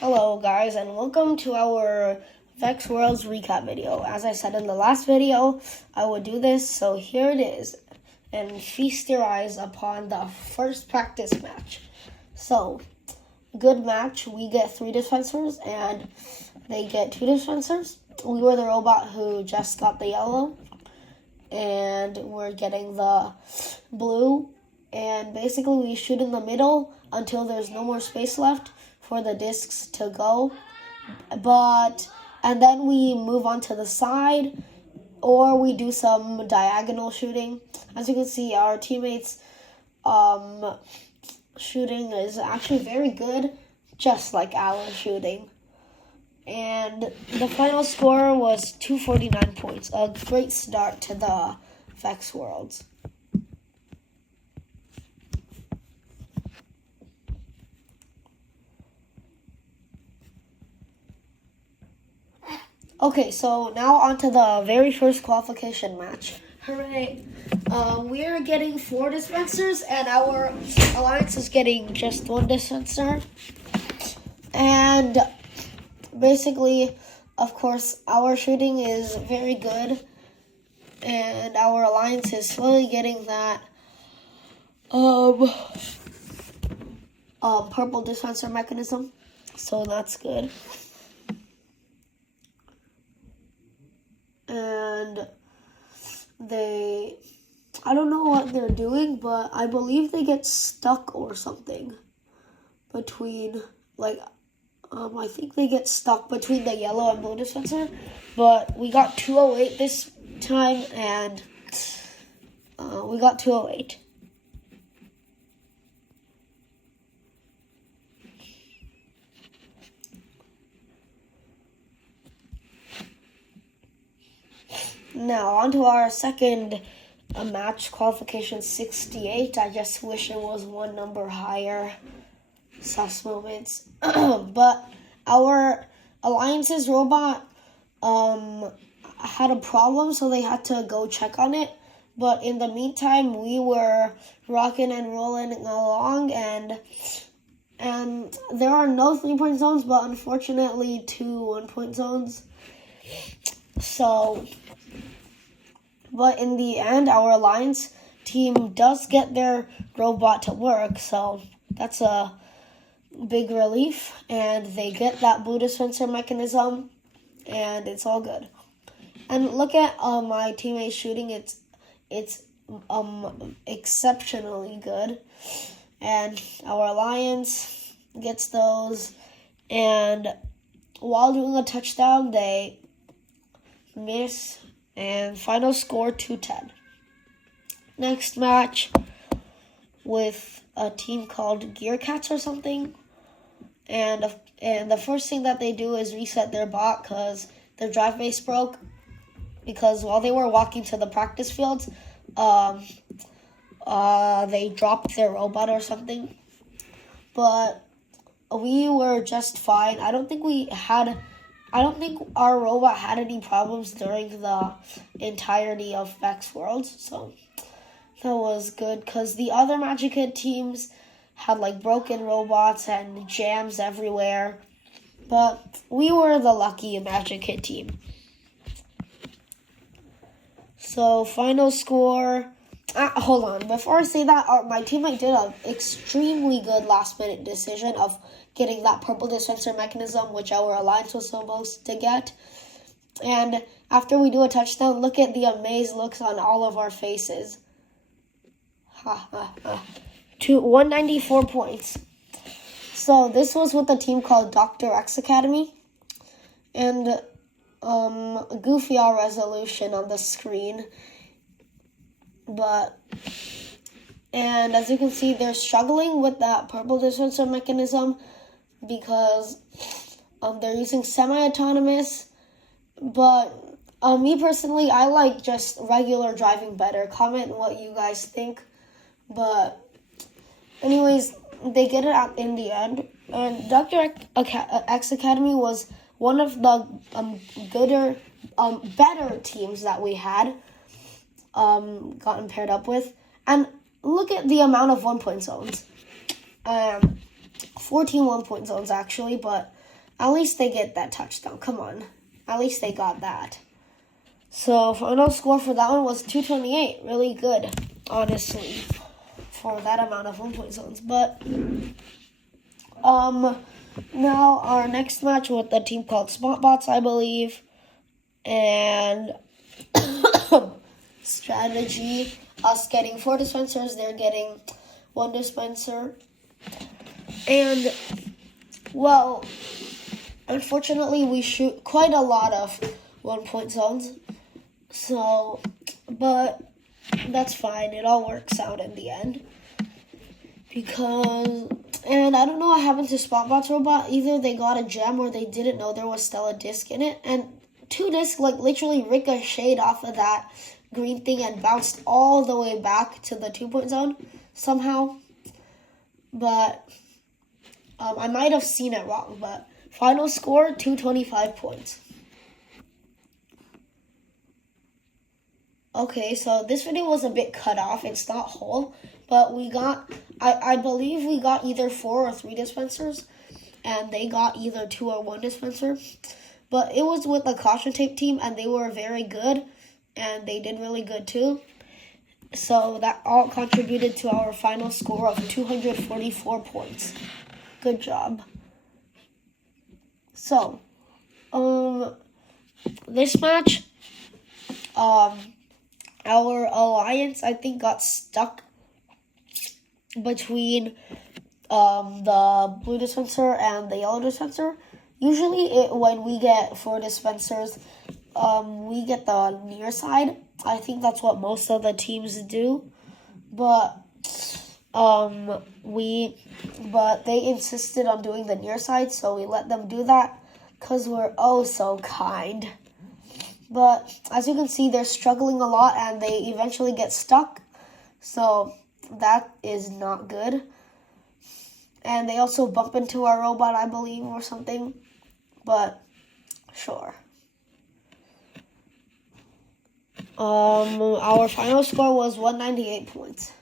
Hello guys, and welcome to our Vex Worlds recap video. As I said in the last video, I would do this, so here it is. And feast your eyes upon the first practice match. So, good match. We get 3 dispensers and they get 2 dispensers. We were the robot who just got the yellow, and we're getting the blue. And basically we shoot in the middle until there's no more space left for the discs to go, and then we move on to the side, or we do some diagonal shooting. As you can see, our teammates shooting is actually very good, just like our shooting. And the final score was 249 points, a great start to the Vex Worlds. Okay, so now on to the very first qualification match. Hooray! We are getting 4 dispensers, and our alliance is getting just 1 dispenser. And basically, of course, our shooting is very good, and our alliance is slowly getting that purple dispenser mechanism, so that's good. And I don't know what they're doing, but I believe they get stuck or something between, I think they get stuck between the yellow and blue dispenser, but we got 208 this time, and we got 208. Now, on to our second match, qualification 68. I just wish it was 1 number higher. Sus moments. But our alliance's robot had a problem, so they had to go check on it. But in the meantime, we were rocking and rolling along, and there are no 3-point zones, but unfortunately 2 1-point zones. But in the end, our alliance team does get their robot to work, so that's a big relief. And they get that blue dispenser mechanism, and it's all good. And look at my teammates shooting; it's exceptionally good. And our alliance gets those, and while doing a touchdown, they miss. And final score 210. Next match with a team called Gear Cats or something. And the first thing that they do is reset their bot because their drive base broke. Because while they were walking to the practice fields, they dropped their robot or something. But we were just fine. I don't think our robot had any problems during the entirety of Vex Worlds, so that was good, because the other Magic Kid teams had broken robots and jams everywhere, but we were the lucky Magic Kid team. So final score, hold on, before I say that, my teammate did an extremely good last minute decision of getting that purple dispenser mechanism, which our alliance was supposed to get. And after we do a touchdown, look at the amazed looks on all of our faces. To 194 points. So this was with a team called Dr. X Academy. And goofy our resolution on the screen. And as you can see, they're struggling with that purple dispenser mechanism, because they're using semi-autonomous, but me personally, I like just regular driving better. Comment what you guys think. But anyways, they get it out in the end, and Dr. X Academy was one of the better teams that we had gotten paired up with. And look at the amount of 1-point zones. 14 1-point zones actually, but At least they get that touchdown. Come on. At least they got that. So final score for that one was 228. Really good, honestly, for that amount of 1-point zones. But now our next match with a team called Spotbots, I believe, and strategy. Us getting 4 dispensers, they're getting 1 dispenser. And, well, unfortunately, we shoot quite a lot of 1-point zones. So, but that's fine. It all works out in the end. Because, and I don't know what happened to Spotbot's robot. Either they got a gem or they didn't know there was still a disc in it. And 2 discs, like, literally ricocheted off of that green thing and bounced all the way back to the 2-point zone somehow. But I might have seen it wrong. But final score, 225 points. Okay, so this video was a bit cut off. It's not whole, but we got, I believe we got either 4 or 3 dispensers, and they got either 2 or 1 dispenser. But it was with the caution tape team, and they were very good, and they did really good too. So that all contributed to our final score of 244 points. Good job. So, this match, our alliance, I think, got stuck between the blue dispenser and the yellow dispenser. Usually, when we get 4 dispensers, we get the near side. I think that's what most of the teams do. But they insisted on doing the near side, so we let them do that because we're oh so kind. But as you can see, they're struggling a lot and they eventually get stuck. So that is not good. And they also bump into our robot, I believe, or something. But sure. Our final score was 198 points.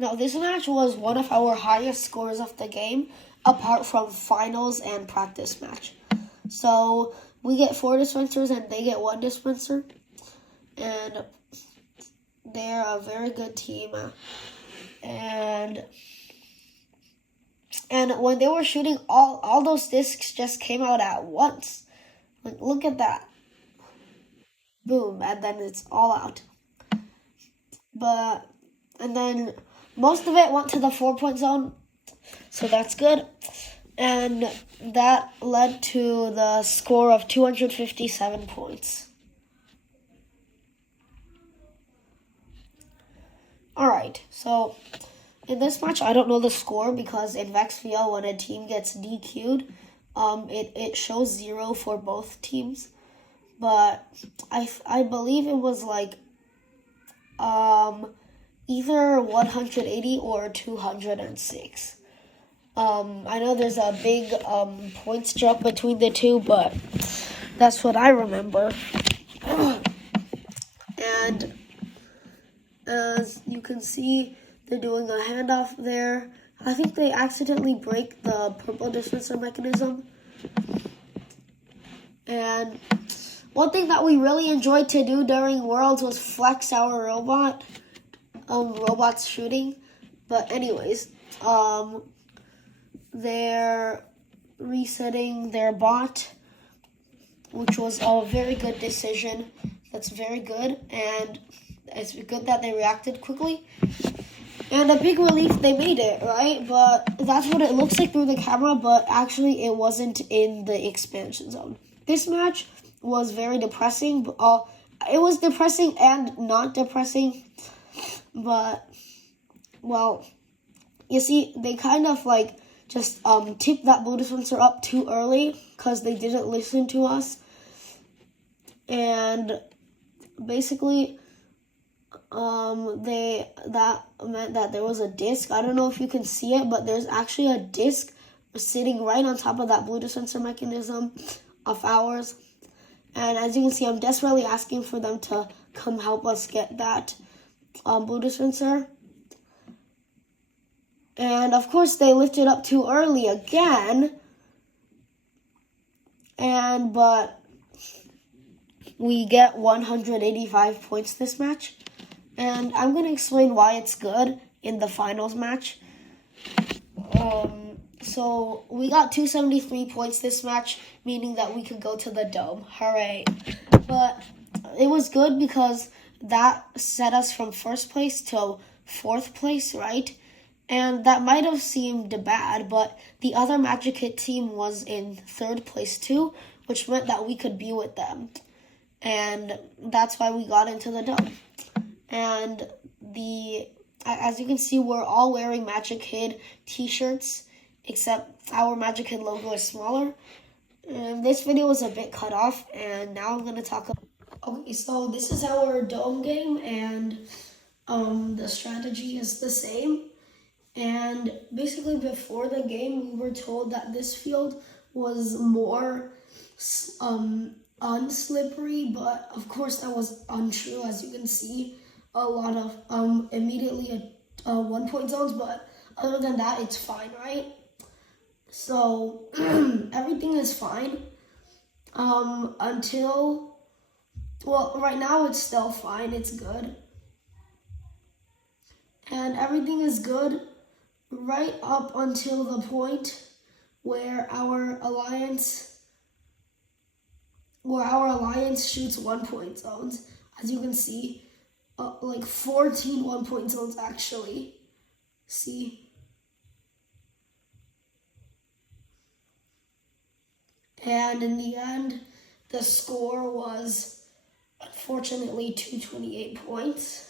Now, this match was one of our highest scores of the game, apart from finals and practice match. So, we get 4 dispensers and they get 1 dispenser. And they're a very good team. And when they were shooting, all those discs just came out at once. Like, look at that. Boom, and then it's all out. And then most of it went to the 4-point zone, so that's good. And that led to the score of 257 points. Alright, so in this match, I don't know the score because in VexVL, when a team gets DQ'd, it shows 0 for both teams. But I believe it was like either 180 or 206. I know there's a big points jump between the two, but that's what I remember. And as you can see, they're doing a handoff there. I think they accidentally break the purple dispenser mechanism. And one thing that we really enjoyed to do during Worlds was flex our robots shooting. But anyways, they're resetting their bot, which was a very good decision. That's very good, and it's good that they reacted quickly. And a big relief they made it, right? But that's what it looks like through the camera, but actually it wasn't in the expansion zone. This match was very depressing. It was depressing and not depressing. But, well, you see, they kind of like just tipped that blue dispenser up too early because they didn't listen to us. And basically, that meant that there was a disc. I don't know if you can see it, but there's actually a disc sitting right on top of that blue dispenser mechanism of ours. And as you can see, I'm desperately asking for them to come help us get that. blue dispenser. And of course they lifted up too early again. But we get 185 points this match. And I'm going to explain why it's good in the finals match. So we got 273 points this match, meaning that we could go to the dome. Hooray. But it was good because that set us from first place to fourth place, right? And that might have seemed bad, but the other Magic Hit team was in third place too, which meant that we could be with them. And that's why we got into the dome. And as you can see, we're all wearing Magic Hit t-shirts, except our Magic Hit logo is smaller. And this video was a bit cut off, and now I'm going to talk about... Okay, so this is our dome game, and the strategy is the same. And basically before the game, we were told that this field was more unslippery, but of course that was untrue. As you can see, a lot of immediately 1-point zones, but other than that, it's fine, right? So everything is fine until, well, right now it's still fine, it's good. And everything is good right up until the point where our alliance shoots 1-point zones. As you can see, like 14 1-point zones actually. See? And in the end, the score was unfortunately 228 points.